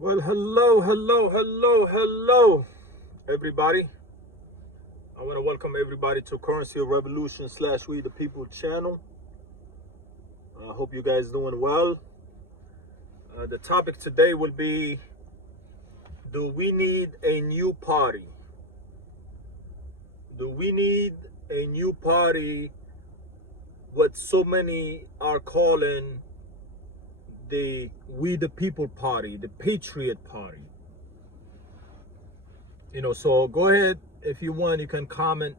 Well, hello, everybody. I want to welcome everybody to Currency Revolution / We the People channel. I hope you guys doing well. The topic today will be: do we need a new party? Do we need a new party? What so many are calling the We the People party, the Patriot party. So go ahead, if you want, you can comment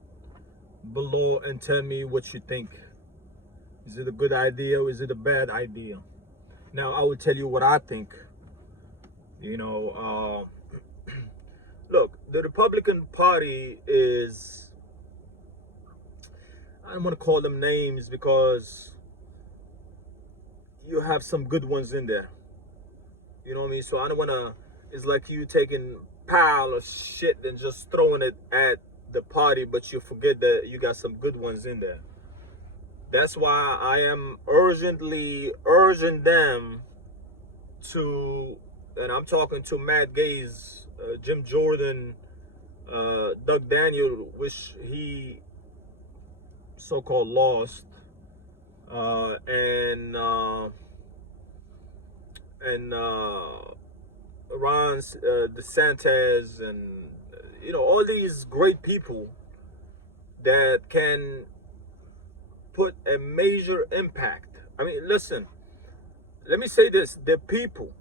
below and tell me what you think. Is it a good idea or is it a bad idea? Now, I will tell you what I think. Look, the Republican Party is, I don't want to call them names because you have some good ones in there. You know what I mean? So I don't want to, it's like you taking pile of shit and just throwing it at the party, but you forget that you got some good ones in there. That's why I am urgently urging them to, and I'm talking to Matt Gaze, Jim Jordan, Doug Daniel, which he so-called lost, and Ron DeSantis, and all these great people that can put a major impact. I mean, listen, let me say this: the people.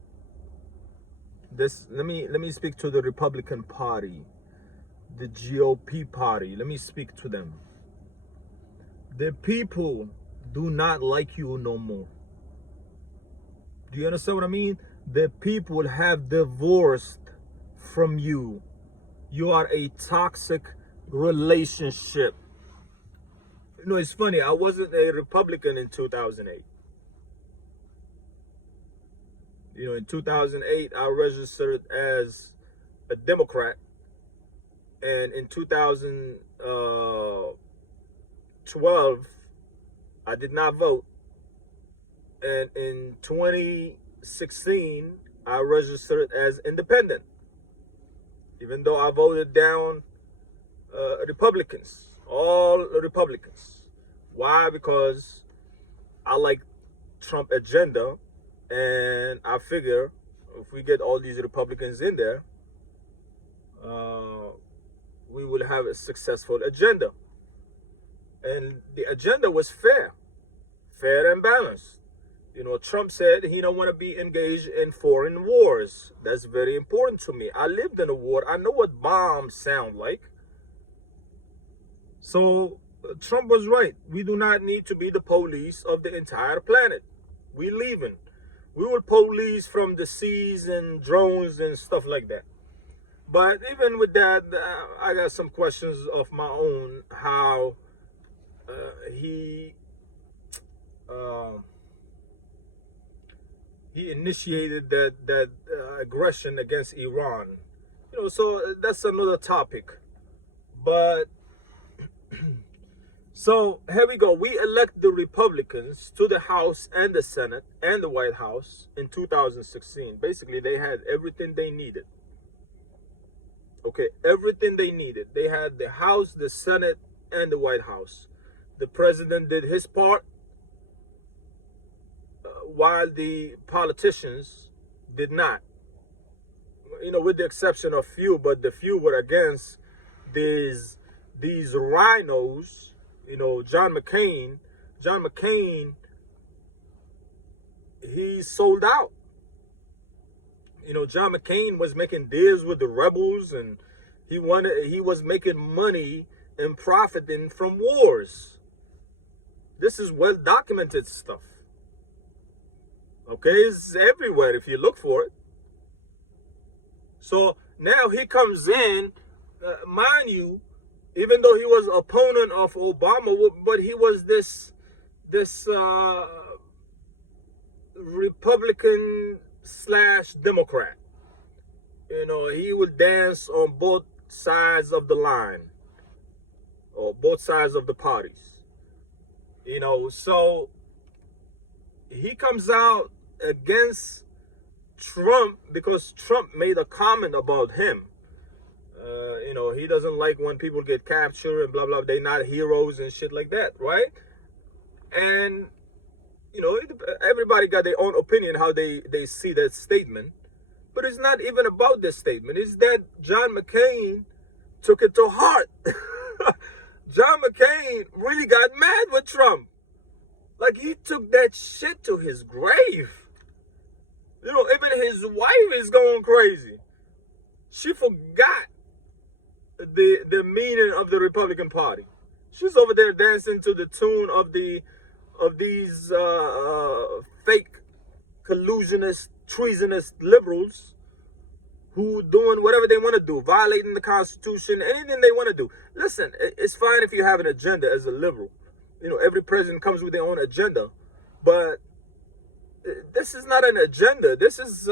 Let me speak to the Republican Party, the GOP party. Let me speak to them. The people do not like you no more. Do you understand what I mean? The people have divorced from you. You are a toxic relationship. It's funny. I wasn't a Republican in 2008. In 2008, I registered as a Democrat. And in 2012, I did not vote. And in 2016, I registered as independent, even though I voted down Republicans, all Republicans. Why? Because I like Trump agenda, and I figure if we get all these Republicans in there, we will have a successful agenda. And the agenda was fair and balanced. Trump said he don't want to be engaged in foreign wars. That's very important to me. I lived in a war. I know what bombs sound like. So Trump was right. We do not need to be the police of the entire planet. We leaving. We will police from the seas and drones and stuff like that. But even with that, I got some questions of my own. How he initiated that aggression against Iran. So that's another topic. But so here we go. We elect the Republicans to the House and the Senate and the White House in 2016. Basically, they had everything they needed. Okay, everything they needed. They had the House, the Senate, and the White House. The president did his part, while the politicians did not. With the exception of few, but the few were against these rhinos. John McCain, he sold out. John McCain was making deals with the rebels, and he was making money and profiting from wars. This is well documented stuff. Okay, it's everywhere if you look for it. So now he comes in, mind you, even though he was an opponent of Obama, but he was this Republican / Democrat. He would dance on both sides of the line, or both sides of the parties. So he comes out against Trump, because Trump made a comment about him. He doesn't like when people get captured and blah, blah, they're not heroes and shit like that, right? And, everybody got their own opinion how they see that statement. But it's not even about this statement. It's that John McCain took it to heart. John McCain really got mad with Trump. Like, he took that shit to his grave. Even his wife is going crazy. She forgot the meaning of the Republican Party. She's over there dancing to the tune of these fake collusionist, treasonous liberals who doing whatever they want to do, violating the Constitution, anything they want to do. Listen, it's fine if you have an agenda as a liberal. Every president comes with their own agenda, but this is not an agenda. This is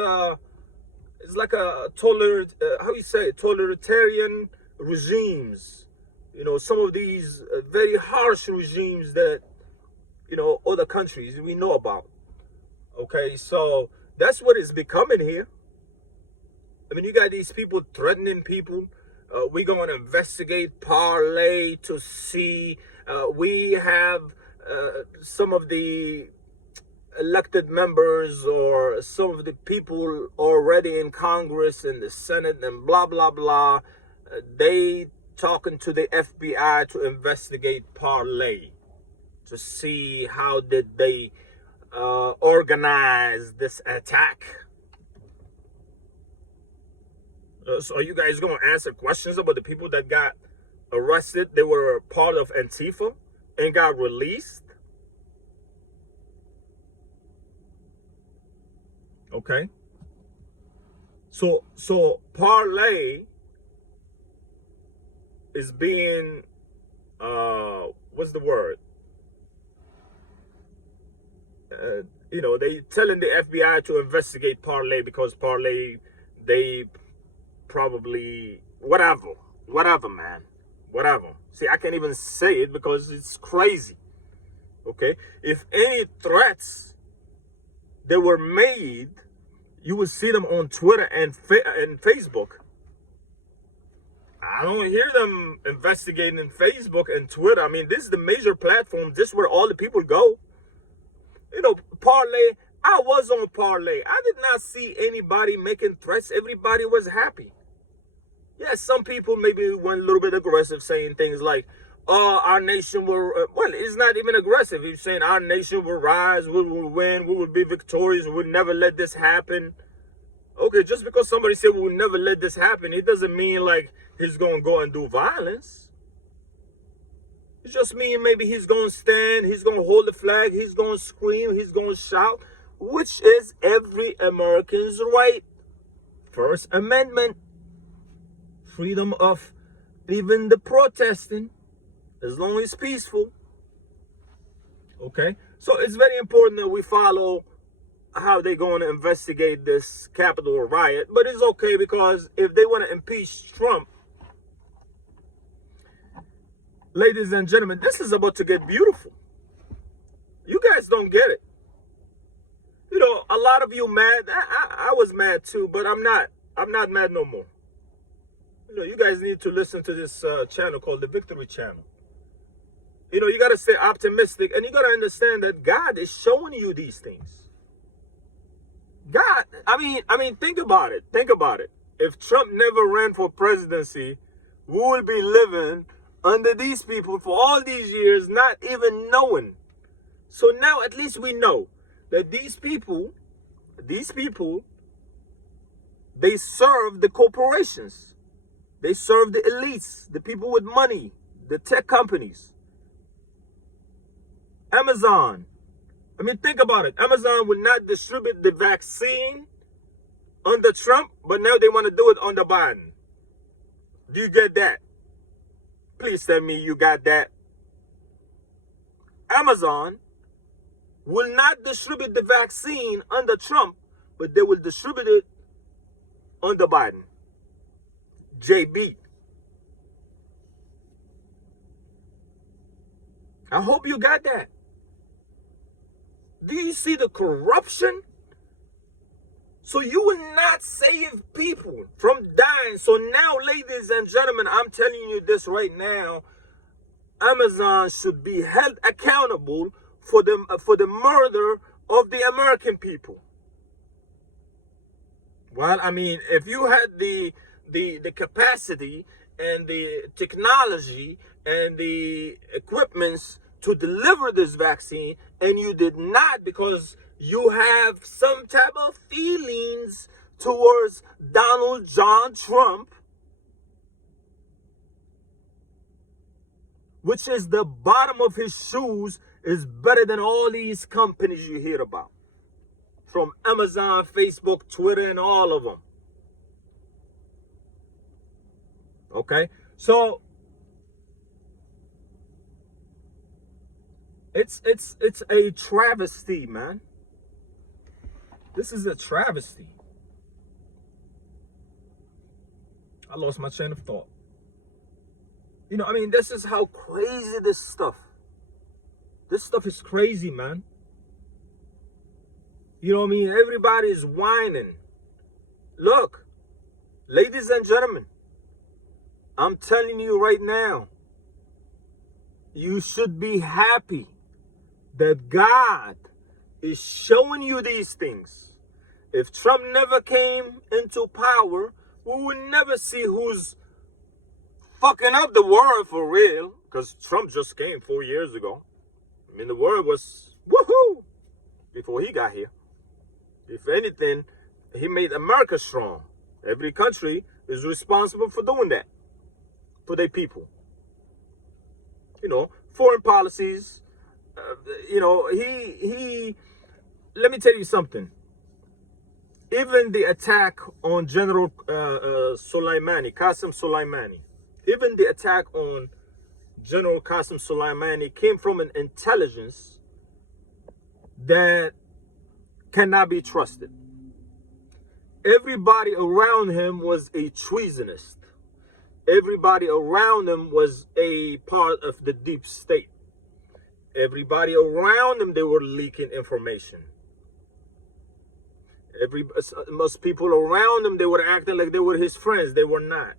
it's like a totalitarian regimes. Some of these very harsh regimes that other countries we know about. Okay, so that's what it's becoming here. I mean, you got these people threatening people. We're going to investigate Parlay to see. We have some of the elected members or some of the people already in Congress and the Senate and blah, blah, blah. They talking to the FBI to investigate Parlay to see how did they organize this attack. So are you guys going to answer questions about the people that got arrested? They were part of Antifa and got released. Okay. So Parlay is being what's the word? They telling the FBI to investigate Parlay because Parlay, they probably whatever, man. Whatever. See, I can't even say it because it's crazy. Okay? If any threats that were made, you will see them on Twitter and Facebook. I don't hear them investigating in Facebook and Twitter. I mean, this is the major platform. This is where all the people go. Parlay, I was on Parlay. I did not see anybody making threats. Everybody was happy. Yeah, some people maybe went a little bit aggressive, saying things like, our nation will, well, it's not even aggressive. He's saying our nation will rise, we will win, we will be victorious, we'll never let this happen. Okay, just because somebody said we will never let this happen, it doesn't mean like he's going to go and do violence. It just means maybe he's going to stand, he's going to hold the flag, he's going to scream, he's going to shout, which is every American's right. First Amendment. Freedom of even the protesting, as long as it's peaceful. Okay? So it's very important that we follow how they're going to investigate this Capitol riot. But it's okay, because if they want to impeach Trump, ladies and gentlemen, this is about to get beautiful. You guys don't get it. A lot of you mad. I was mad too, but I'm not mad no more. You guys need to listen to this channel called the Victory Channel. You got to stay optimistic, and you got to understand that God is showing you these things. God, I mean, think about it. Think about it. If Trump never ran for presidency, we will be living under these people for all these years, not even knowing. So now at least we know that these people, they serve the corporations. They serve the elites, the people with money, the tech companies. Amazon. I mean, think about it. Amazon would not distribute the vaccine under Trump, but now they want to do it under Biden. Do you get that? Please tell me you got that. Amazon will not distribute the vaccine under Trump, but they will distribute it under Biden. JB. I hope you got that. Do you see the corruption? So you will not save people from dying. So now, ladies and gentlemen, I'm telling you this right now. Amazon should be held accountable for the murder of the American people. Well, I mean, if you had the capacity and the technology and the equipments to deliver this vaccine, and you did not because you have some type of feelings towards Donald John Trump, which is the bottom of his shoes, is better than all these companies you hear about. From Amazon, Facebook, Twitter, and all of them. Okay? So it's a travesty, man. This is a travesty. I lost my train of thought. You know, I mean, this is how crazy this stuff is crazy, man. You know what I mean? Everybody is whining. Look, ladies and gentlemen, I'm telling you right now, you should be happy that God is showing you these things. If Trump never came into power, we would never see who's fucking up the world for real. Because Trump just came 4 years ago. I mean, the world was woohoo before he got here. If anything, he made America strong. Every country is responsible for doing that for their people. You know, foreign policies. You know, he. Let me tell you something. Even the attack on General Soleimani, Qasem Soleimani, even the attack on General Qasem Soleimani came from an intelligence that cannot be trusted. Everybody around him was a treasonist. Everybody around him was a part of the deep state. Everybody around him, they were leaking information. Most people around him, they were acting like they were his friends. They were not.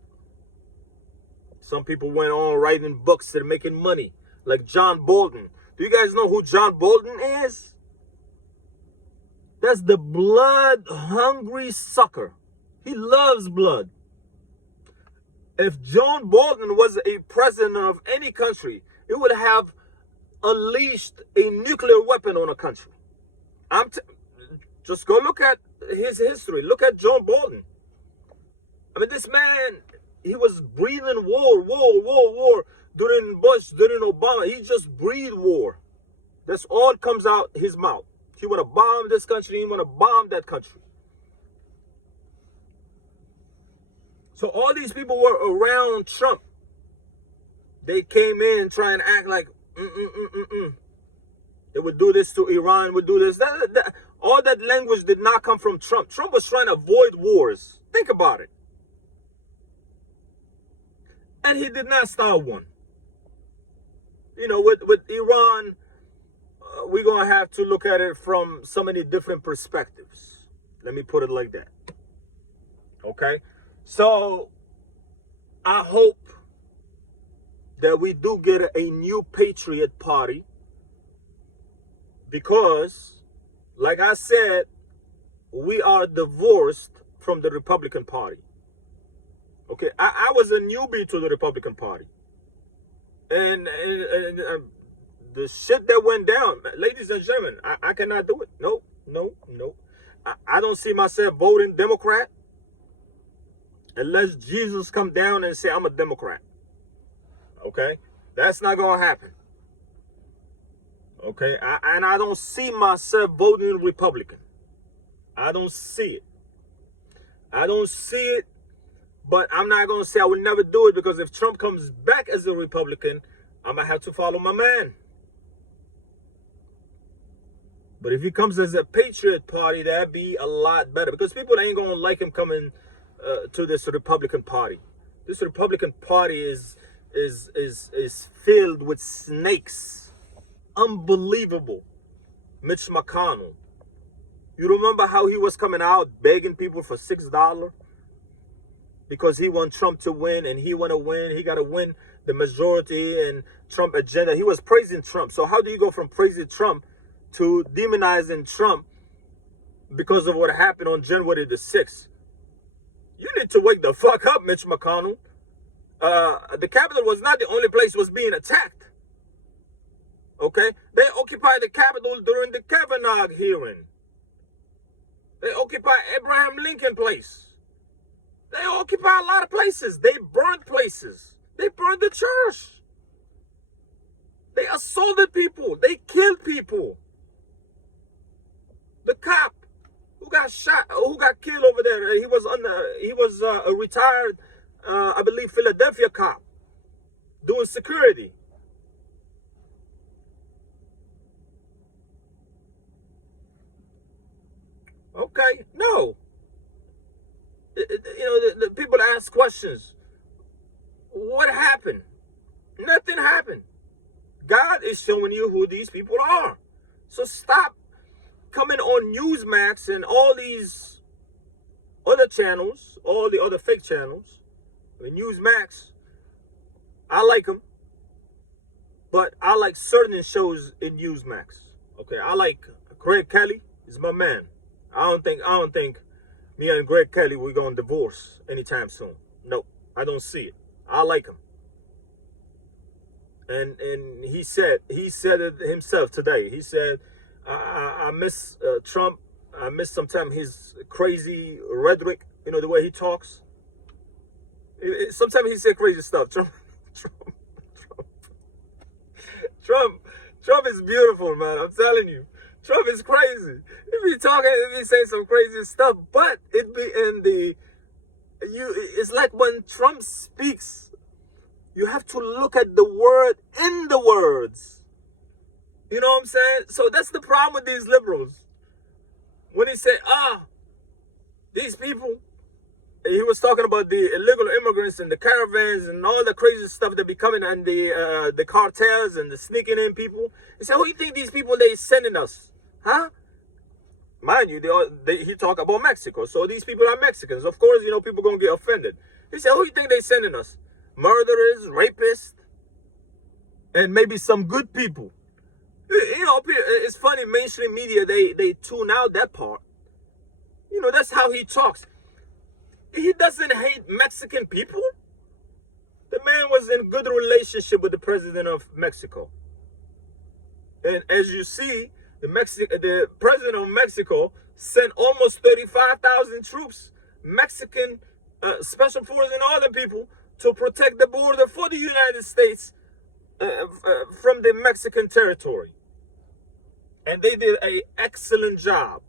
Some people went on writing books and making money, like John Bolton. Do you guys know who John Bolton is? That's the blood-hungry sucker. He loves blood. If John Bolton was a president of any country, it would have unleashed a nuclear weapon on a country. Just go look at his history. Look at John Bolton. I mean, this man, he was breathing war during Bush, during Obama. He just breathed war. That's all comes out his mouth. He want to bomb this country. He want to bomb that country. So all these people were around Trump. They came in trying to act like, They would do this to Iran, would do this. All that language did not come from Trump. Trump was trying to avoid wars. Think about it. And he did not start one. You know, with Iran, we're going to have to look at it from so many different perspectives. Let me put it like that. Okay? So, I hope that we do get a new Patriot Party. Because, like I said, we are divorced from the Republican Party. Okay, I was a newbie to the Republican Party. And the shit that went down, ladies and gentlemen, I cannot do it. No. I don't see myself voting Democrat unless Jesus come down and say I'm a Democrat. Okay, that's not gonna happen. Okay, and I don't see myself voting Republican. I don't see it. I don't see it, but I'm not going to say I will never do it, because if Trump comes back as a Republican, I'm going to have to follow my man. But if he comes as a Patriot Party, that'd be a lot better, because people ain't going to like him coming to this Republican Party. This Republican Party is filled with snakes. Unbelievable. Mitch McConnell. You remember how he was coming out begging people for $6 because he want Trump to win, and he want to win. He got to win the majority and Trump agenda. He was praising Trump. So how do you go from praising Trump to demonizing Trump because of what happened on January the 6th? You need to wake the fuck up, Mitch McConnell. The Capitol was not the only place was being attacked. Okay? They occupied the Capitol during the Kavanaugh hearing. They occupied Abraham Lincoln Place. They occupy a lot of places. They burned places. They burned the church. They assaulted people. They killed people. The cop who got shot, who got killed over there, he was a retired, I believe, Philadelphia cop doing security. Okay, no. The people ask questions. What happened? Nothing happened. God is showing you who these people are. So stop coming on Newsmax and all these other channels, all the other fake channels. Newsmax, I like them, but I like certain shows in Newsmax. Okay, I like Greg Kelly. He's my man. I don't think me and Greg Kelly we're gonna divorce anytime soon. Nope, I don't see it. I like him. And he said it himself today. He said, I miss Trump. I miss sometimes his crazy rhetoric, the way he talks. Sometimes he said crazy stuff. Trump is beautiful, man. I'm telling you. Trump is crazy. He be talking, he be saying some crazy stuff, but it be in it's like when Trump speaks, you have to look at the word in the words. You know what I'm saying? So that's the problem with these liberals. When he said, these people, he was talking about the illegal immigrants and the caravans and all the crazy stuff that be coming, and the cartels and the sneaking in people. He said, who do you think these people they sending us? Huh? Mind you, he talk about Mexico. So these people are Mexicans. Of course, people going to get offended. He said, who do you think they sending us? Murderers, rapists, and maybe some good people. It's funny, mainstream media, they tune out that part. That's how he talks. He doesn't hate Mexican people. The man was in good relationship with the president of Mexico. And as you see, the president of Mexico sent almost 35,000 troops, Mexican special forces and other people, to protect the border for the United States from the Mexican territory. And they did an excellent job.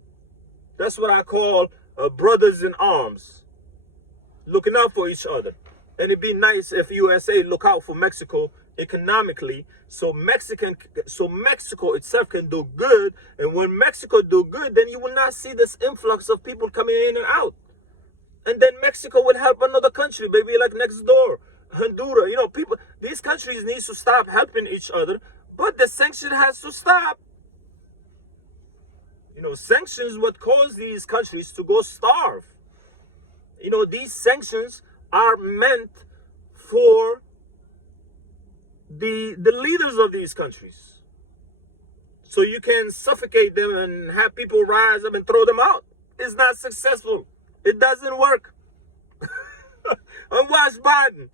That's what I call brothers in arms, looking out for each other. And it'd be nice if USA look out for Mexico economically, so Mexico itself can do good. And when Mexico do good, then you will not see this influx of people coming in and out. And then Mexico will help another country, maybe like next door, Honduras. These countries need to stop helping each other, but the sanction has to stop. Sanctions would cause these countries to go starve. These sanctions are meant for the leaders of these countries, so you can suffocate them and have people rise up and throw them out. It's not successful. It doesn't work. And watch Biden.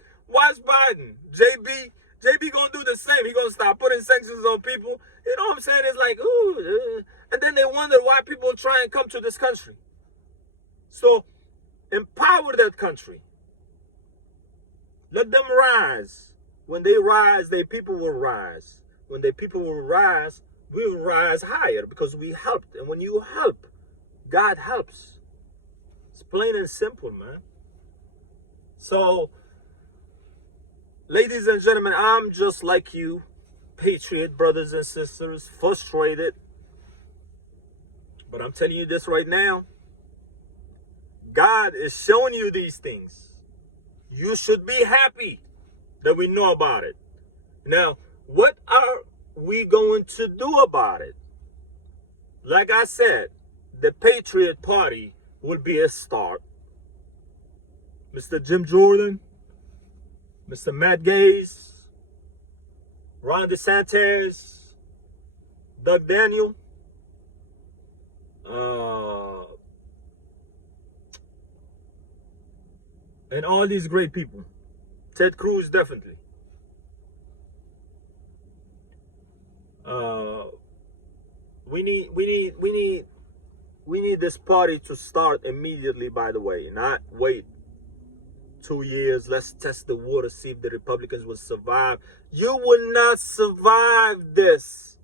JB gonna do the same. He gonna start putting sanctions on people. You know what I'm saying? It's like, ooh. And then they wonder why people try and come to this country. So empower that country. Let them rise. When they rise, their people will rise. When their people will rise, we will rise higher because we helped. And when you help, God helps. It's plain and simple, man. So, ladies and gentlemen, I'm just like you, patriot brothers and sisters, frustrated. But I'm telling you this right now. God is showing you these things. You should be happy that we know about it. Now, what are we going to do about it? Like I said, the Patriot Party will be a start. Mr. Jim Jordan, Mr. Matt Gaetz, Ron DeSantis, Doug Daniel, and all these great people. Ted Cruz, definitely. We need this party to start immediately, by the way, not wait 2 years. Let's test the water, see if the Republicans will survive. You will not survive this.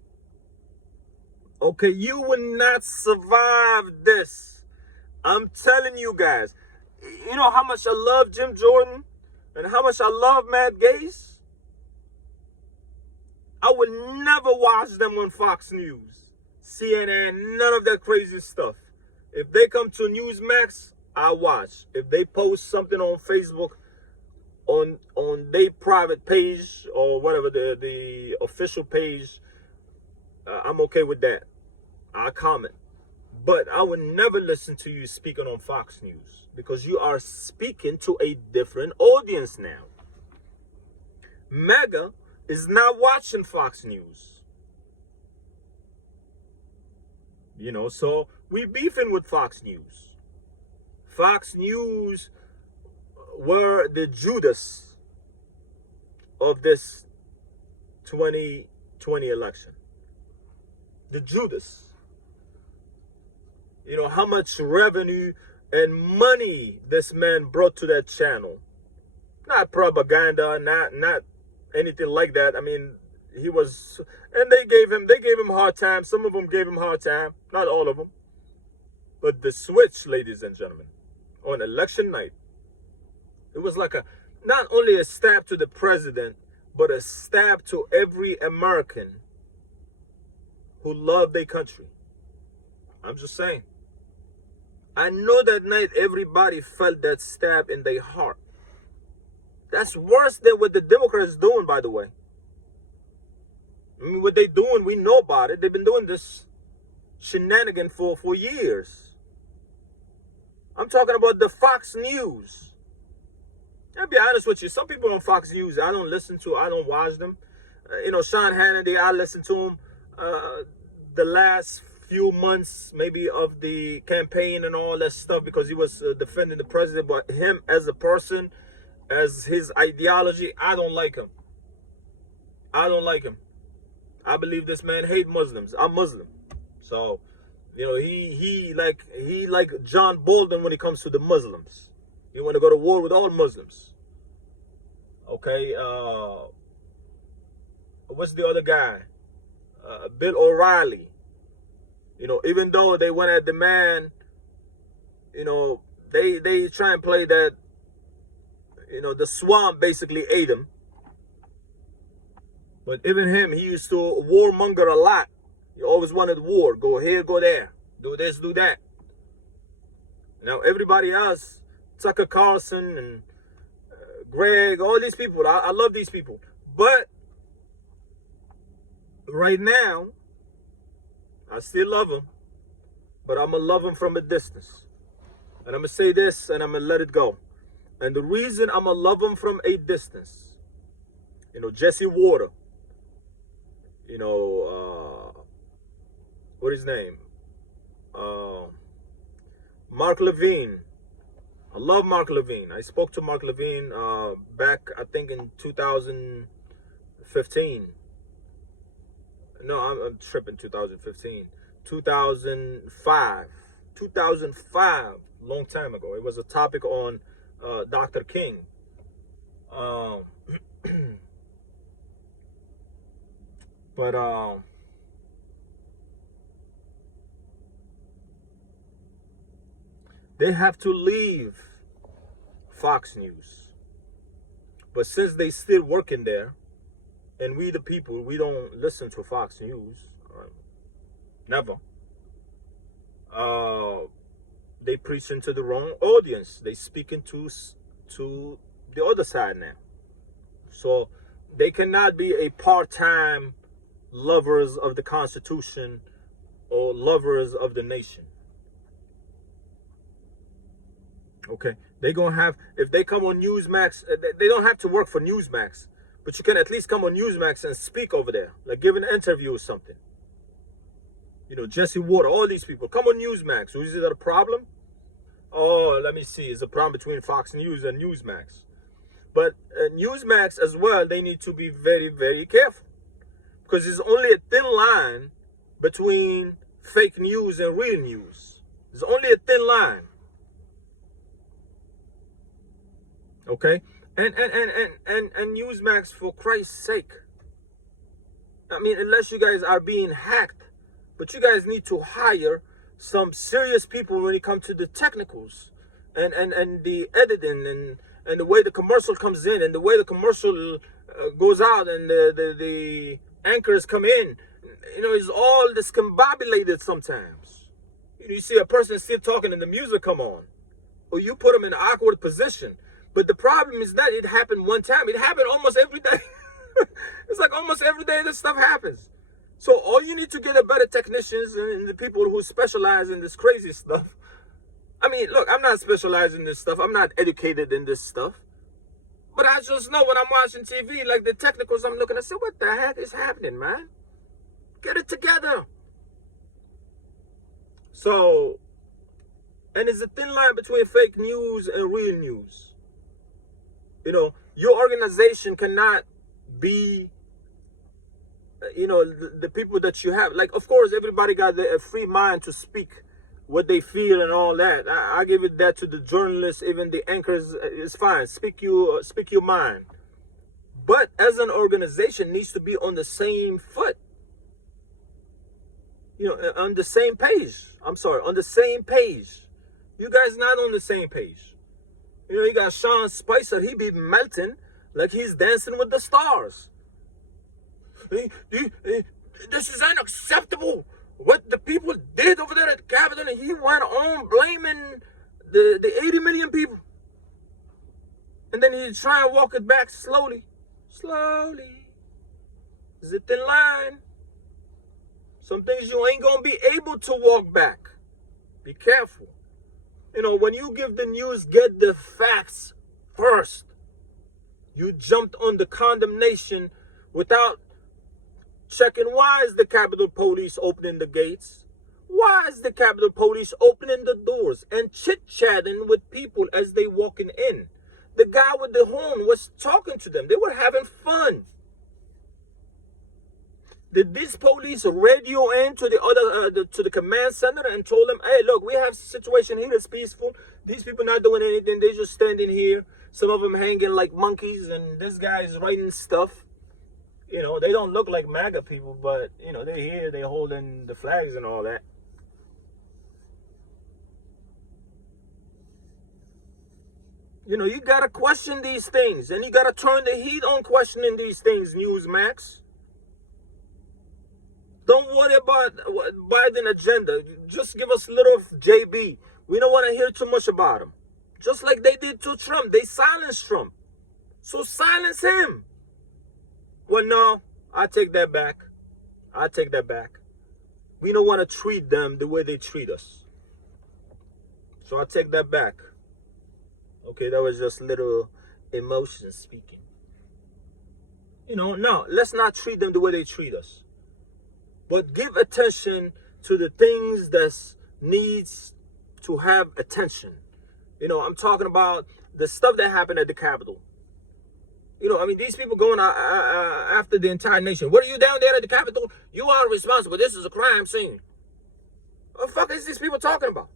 Okay, you will not survive this. I'm telling you guys. You know how much I love Jim Jordan and how much I love Matt Gaetz? I would never watch them on Fox News, CNN, none of that crazy stuff. If they come to Newsmax, I watch. If they post something on Facebook, on their private page or whatever, the official page, I'm okay with that. I comment. But I would never listen to you speaking on Fox News because you are speaking to a different audience now. MAGA is not watching Fox News. You know, so we beefing with Fox News. Fox News were the Judas of this 2020 election. The Judas. You know, how much revenue and money this man brought to that channel. Not propaganda, not anything like that. I mean, he was, and they gave him a hard time. Some of them gave him a hard time, not all of them. But the switch, ladies and gentlemen, on election night, it was like not only a stab to the president, but a stab to every American who loved their country. I'm just saying. I know that night everybody felt that stab in their heart. That's worse than what the Democrats doing, by the way. I mean, what they doing, we know about it. They've been doing this shenanigan for years. I'm talking about the Fox News. I'll be honest with you. Some people on Fox News, I don't listen to. I don't watch them. You know, Sean Hannity, I listen to him the last few months, maybe, of the campaign and all that stuff because he was defending the president. But him as a person, as his ideology, I don't like him. I don't like him. I believe this man hates Muslims. I'm Muslim. So, you know, he like John Bolton when it comes to the Muslims. You want to go to war with all Muslims. Okay, what's the other guy? Bill O'Reilly. You know, even though they went at the man, you know, they try and play that, you know, the swamp basically ate him. But even him, he used to warmonger a lot. He always wanted war. Go here, go there. Do this, do that. Now, everybody else, Tucker Carlson and Greg, all these people, I love these people. But right now, I still love them. But I'm going to love them from a distance. And I'm going to say this and I'm going to let it go. And the reason I'm going to love them from a distance, you know, Jesse Water, you know, what is his name? Mark Levine. I love Mark Levine. I spoke to Mark Levine back, I think, in 2015. No, I'm tripping. 2015. 2005. 2005. Long time ago. It was a topic on Dr. King. But they have to leave Fox News. But since they still working there, and we the people, we don't listen to Fox News. Never. They preaching to the wrong audience. They speaking to the other side now. So they cannot be a part-time lovers of the Constitution or lovers of the nation. Okay, they gonna have, if they come on Newsmax, they don't have to work for Newsmax, but you can at least come on Newsmax and speak over there, like give an interview or something. You know, Jesse Water, all these people come on Newsmax. So is it a problem? Oh, let me see. It's a problem between Fox News and Newsmax. But Newsmax as well, they need to be very, very careful, because there's only a thin line between fake news and real news. There's only a thin line. Okay? And Newsmax, for Christ's sake. I mean, unless you guys are being hacked, but you guys need to hire some serious people when it comes to the technicals and the editing and the way the commercial comes in and the way the commercial goes out and the anchors come in. You know, it's all discombobulated sometimes. You see a person still talking and the music come on, or you put them in an awkward position. But the problem is that it happened one time. It happened almost every day. It's like almost every day this stuff happens. So all you need to get are better technicians and the people who specialize in this crazy stuff. I mean, look, I'm not specialized in this stuff. I'm not educated in this stuff. But I just know when I'm watching TV, like the technicals, I'm looking, I say, what the heck is happening, man? Get it together. So, and there's a thin line between fake news and real news. You know, your organization cannot be, you know, the people that you have. Like, of course, everybody got a free mind to speak what they feel and all that. I give it that to the journalists, even the anchors. It's fine. Speak your mind. But as an organization, needs to be on the same foot. You know, on the same page. I'm sorry, on the same page. You guys not on the same page. You know, you got Sean Spicer. He be melting like he's dancing with the stars. This is unacceptable. What the people did over there at the Capitol, and he went on blaming the 80 million people. And then he try and walk it back slowly. Slowly. Is it thin line? Some things you ain't gonna be able to walk back. Be careful. You know, when you give the news, get the facts first. You jumped on the condemnation without checking, why is the Capitol Police opening the gates? Why is the Capitol Police opening the doors and chit-chatting with people as they walking in? The guy with the horn was talking to them. They were having fun. Did these police radio in to the other to the command center and told them, hey, look, we have a situation here that's peaceful. These people not doing anything. They just standing here. Some of them hanging like monkeys, and this guy is writing stuff. You know, they don't look like MAGA people, but, you know, they're here. They're holding the flags and all that. You know, you got to question these things, and you got to turn the heat on questioning these things, Newsmax. Don't worry about Biden agenda. Just give us a little of JB. We don't want to hear too much about him. Just like they did to Trump. They silenced Trump. So silence him. Well, no, I take that back. I take that back. We don't want to treat them the way they treat us. So I take that back. Okay, that was just little emotion speaking. You know, no, let's not treat them the way they treat us. But give attention to the things that needs to have attention. You know, I'm talking about the stuff that happened at the Capitol. You know, I mean, these people going after the entire nation. What are you down there at the Capitol? You are responsible. This is a crime scene. What the fuck is these people talking about?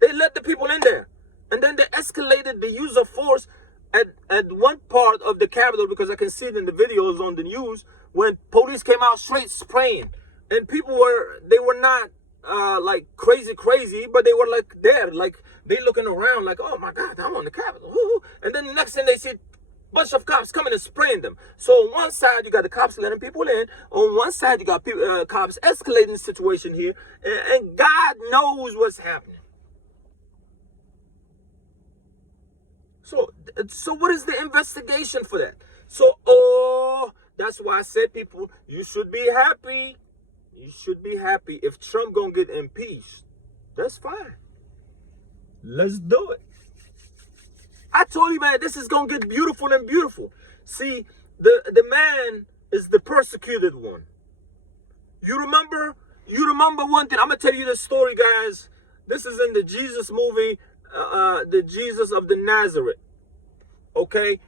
They let the people in there. And then they escalated the use of force at one part of the Capitol, because I can see it in the videos on the news, when police came out straight spraying. And people they were not like crazy, but they were like there, like they looking around like, oh my God, I'm on the Capitol. Woo-hoo. And then the next thing they see, bunch of cops coming and spraying them. So on one side, you got the cops letting people in. On one side, you got people, cops escalating the situation here. And God knows what's happening. So what is the investigation for that? So, that's why I said, people, you should be happy. You should be happy. If Trump gonna get impeached, that's fine. Let's do it. I told you, man, this is going to get beautiful and beautiful. See, the man is the persecuted one. You remember one thing. I'm going to tell you this story, guys. This is in the Jesus movie, the Jesus of the Nazareth. Okay?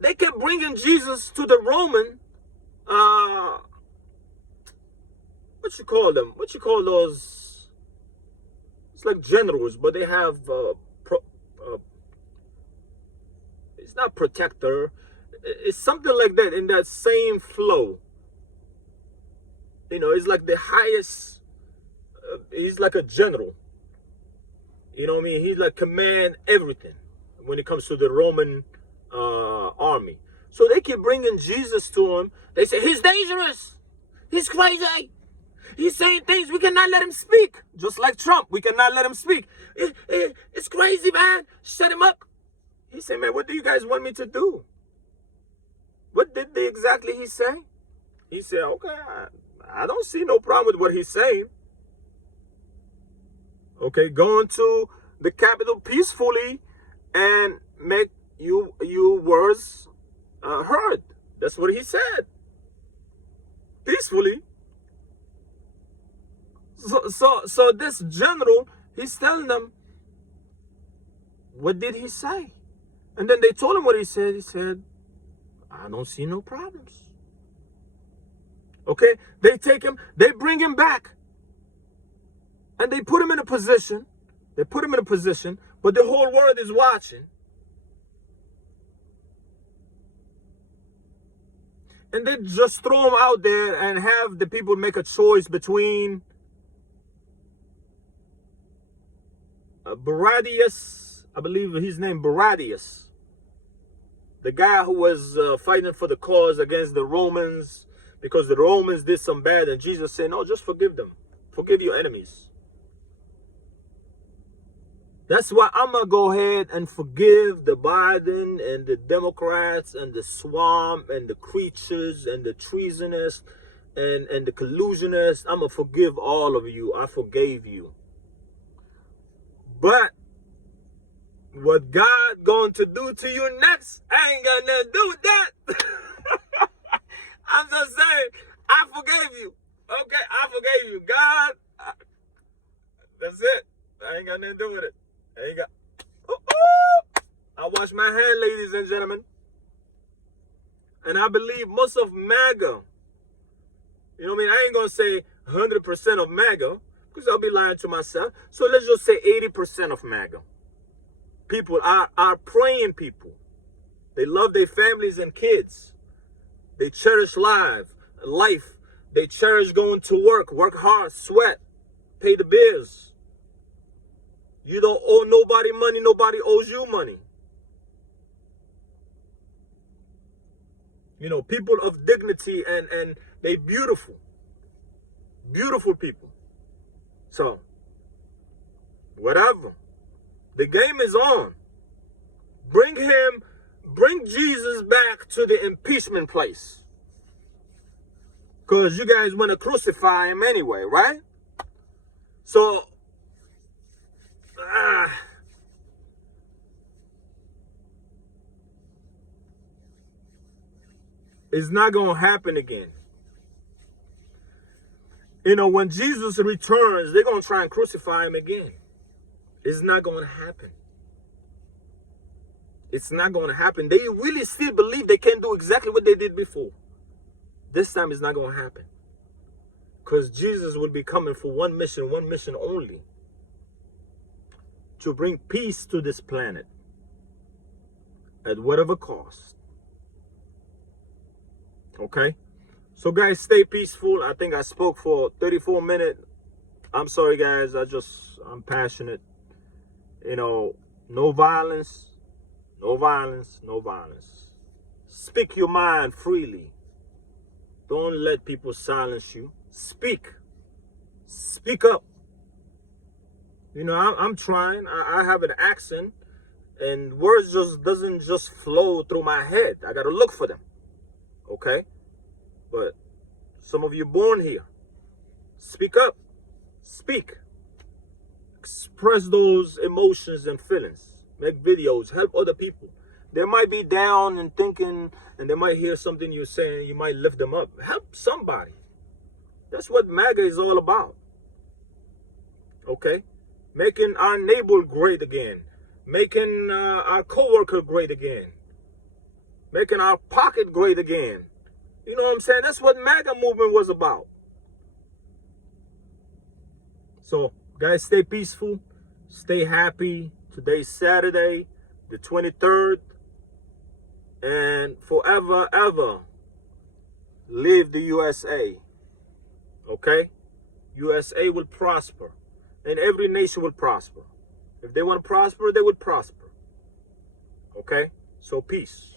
They kept bringing Jesus to the Roman, what you call them? What you call those? It's like generals, but they have, it's not protector. It's something like that in that same flow. You know, it's like the highest, he's like a general. You know what I mean? He's like command everything when it comes to the Roman army. So they keep bringing Jesus to him. They say, he's dangerous. He's crazy. He's saying things, we cannot let him speak. Just like Trump, we cannot let him speak. It's crazy, man. Shut him up. He said, man, what do you guys want me to do? What did exactly he say? He said, okay, I don't see no problem with what he's saying. Okay, go into the capital peacefully and make your words heard. That's what he said. Peacefully. So this general, he's telling them, what did he say? And then they told him what he said. He said, I don't see no problems. Okay, they take him, they bring him back. And they put him in a position. They put him in a position, but the whole world is watching. And they just throw him out there and have the people make a choice between Baradius, I believe his name, Baradius. The guy who was fighting for the cause against the Romans because the Romans did some bad, and Jesus said, no, just forgive them. Forgive your enemies. That's why I'm going to go ahead and forgive the Biden and the Democrats and the swamp and the creatures and the treasonous and the collusionists. I'm going to forgive all of you. I forgave you. But what God going to do to you next, I ain't got nothing to do with that. I'm just saying, I forgave you. Okay, I forgave you. God, that's it. I ain't got nothing to do with it. I ain't got... I wash my hand, ladies and gentlemen. And I believe most of MAGA, you know what I mean? I ain't going to say 100% of MAGA, because I'll be lying to myself. So let's just say 80% of MAGA. People are praying people. They love their families and kids. They cherish life. They cherish going to work hard, sweat, pay the bills. You don't owe nobody money. Nobody owes you money. You know, people of dignity and they beautiful. Beautiful people. So, whatever. The game is on. Bring Jesus back to the impeachment place. Because you guys want to crucify him anyway, right? So, it's not going to happen again. You know, when Jesus returns, they're going to try and crucify him again. It's not going to happen. It's not going to happen. They really still believe they can do exactly what they did before. This time it's not going to happen. Because Jesus will be coming for one mission only. To bring peace to this planet. At whatever cost. Okay? So guys, stay peaceful. I think I spoke for 34 minutes. I'm sorry guys, I'm passionate. You know, no violence, no violence, no violence. Speak your mind freely. Don't let people silence you. Speak. Speak up. You know, I'm trying. I have an accent, and words doesn't just flow through my head. I gotta look for them. Okay? But some of you born here. Speak up. Speak. Express those emotions and feelings. Make videos. Help other people. They might be down and thinking, and they might hear something you're saying. You might lift them up. Help somebody. That's what MAGA is all about. Okay? Making our neighbor great again. Making our coworker great again. Making our pocket great again. You know what I'm saying? That's what MAGA movement was about. So, guys, stay peaceful. Stay happy. Today's Saturday, the 23rd. And forever, ever, live the USA. Okay? USA will prosper. And every nation will prosper. If they want to prosper, they would prosper. Okay? So, peace.